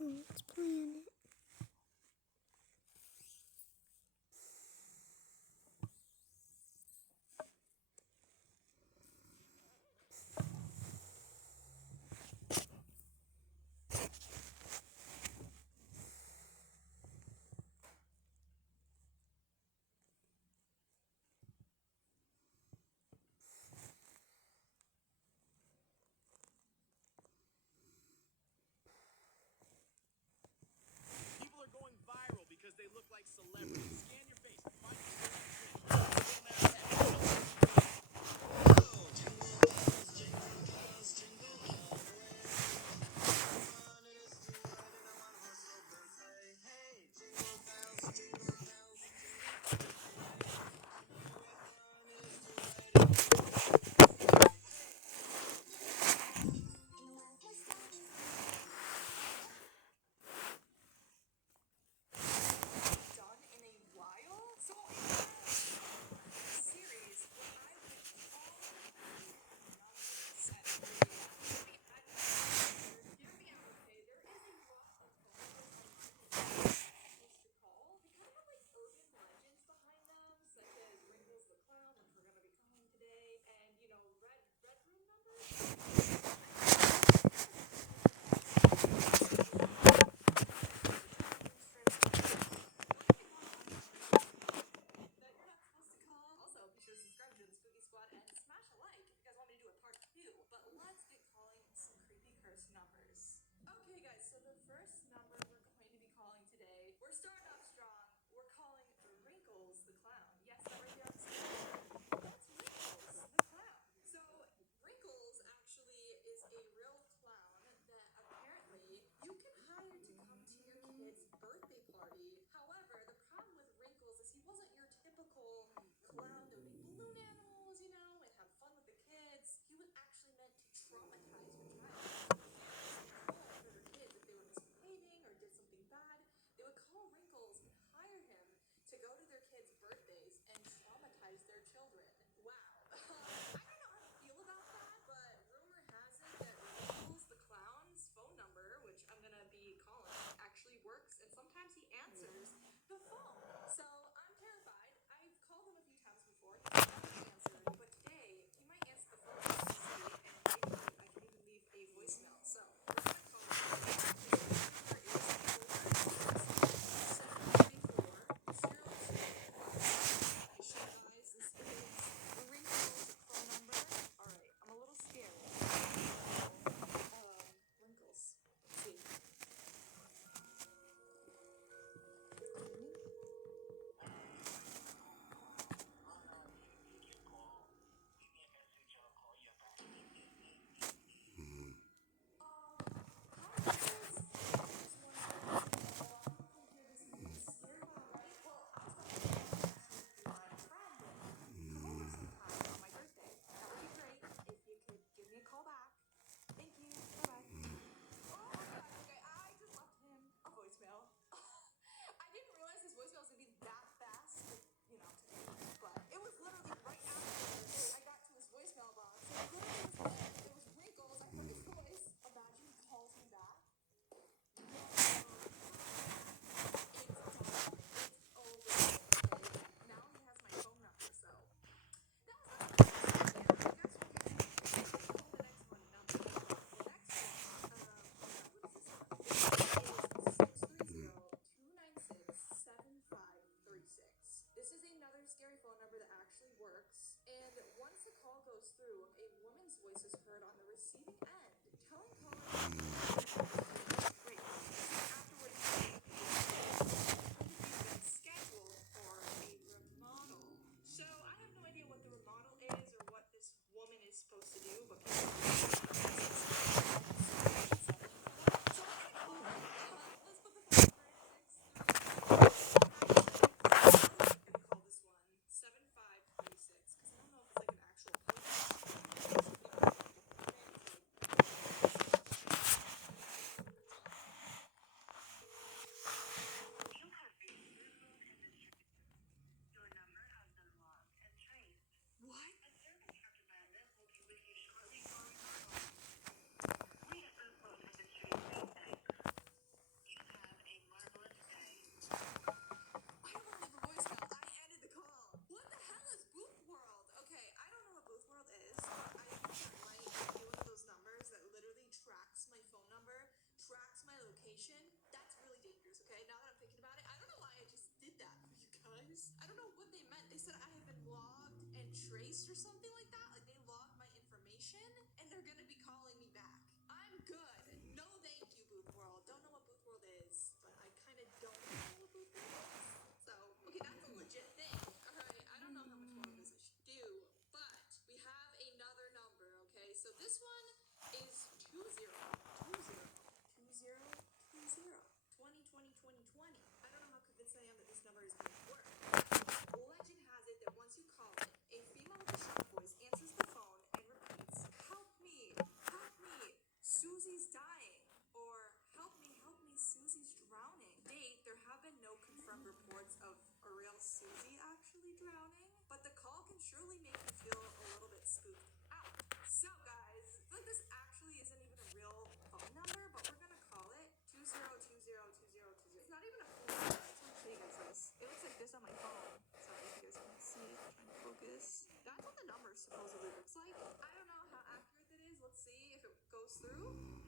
Let's plan it. People are going viral because they look like celebrities. Scan your face. Find location, that's really dangerous, okay? Now that I'm thinking about it, I don't know why I just did that for you guys. I don't know what they meant. They said I have been logged and traced or something like that. Like they logged my information and they're gonna be calling me back. I'm good. No thank you, Booth World. Don't know what Booth World is, but I kind of don't know what Booth World is. So, okay, that's a legit thing. Alright, I don't know how much more of this I should do, but we have another number, okay? So this one is 2020. I don't know how convinced I am that this number is going to work. Legend has it that once you call it, a female with a sharp voice answers the phone and repeats, "Help me, Susie's dying," or help me, Susie's drowning. Date, there have been no confirmed reports of a real Susie actually drowning, but the call can surely make you feel a little bit spooked out. So guys, I feel like this actually isn't even a real phone number, but we're gonna call it 20202020. It's not even a phone number. I just want to show you guys this. It looks like this on my phone. Sorry if you guys can see. I'm trying to focus. That's what the number supposedly looks like. I don't know how accurate that is. Let's see if it goes through.